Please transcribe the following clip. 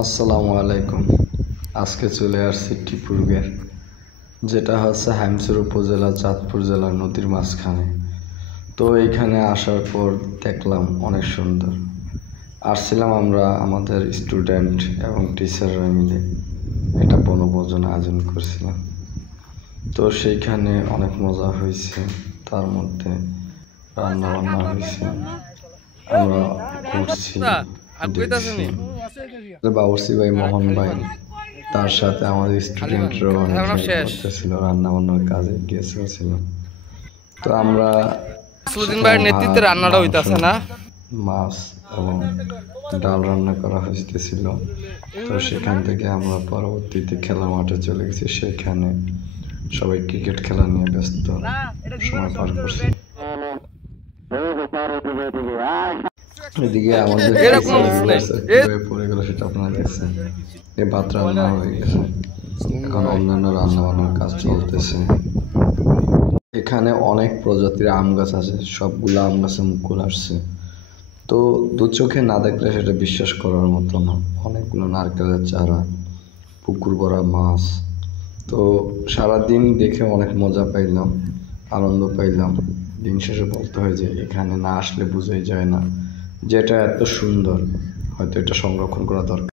আসসালামু আলাইকুম। আজকে চলে আসছি টিপুরগড়, যেটা হচ্ছে হাইমচর উপজেলা চাঁদপুর জেলার নদীর মাঝখানে। তো এইখানে আসার পর দেখলাম অনেক সুন্দর। আসছিলাম আমরা আমাদের স্টুডেন্ট এবং টিচাররা মিলে একটা বনভোজন আয়োজন করছিলাম। তো সেইখানে অনেক মজা হয়েছে, তার মধ্যে রান্না বান্না হয়েছে, আমরা ঘুরছি, দেখছি। বাবুর্চি ভাই মোহন ভাই তার সাথে আমাদের স্টুডেন্টরাও অনেক হেল্প করতেছিল, রান্না বান্নার কাজে গিয়েছিল। তো আমরা নেতৃত্বে রান্নাটা হইতাছে না, মাছ এবং ডাল রান্না করা হইতেছিল। তো সেখান থেকে আমরা পরবর্তীতে খেলা মাঠে চলে গেছি। সেখানে সবাই ক্রিকেট খেলা নিয়ে ব্যস্ত সময় পার করছি। এদিকে আমাদের কিভাবে পড়ে গেল সেটা আপনারা দেখছেন। ভাত রান্না হয়ে গেছে, এখন অন্যান্য রান্না বান্নার কাজ চলতেছে। এখানে অনেক প্রজাতির আম গাছ আছে, সবগুলো আম গাছে মুকুল আসছে। তো দু চোখে না দেখলে সেটা বিশ্বাস করার মতো না। অনেকগুলো নারকেলের চারা, পুকুর ভরা মাছ। তো সারাদিন দেখে অনেক মজা পাইলাম, আনন্দ পাইলাম। দিন শেষে বলতে হয় যে এখানে না আসলে বোঝাই যায় না যে এটা এত সুন্দর। হয়তো এটা সংরক্ষণ করা দরকার।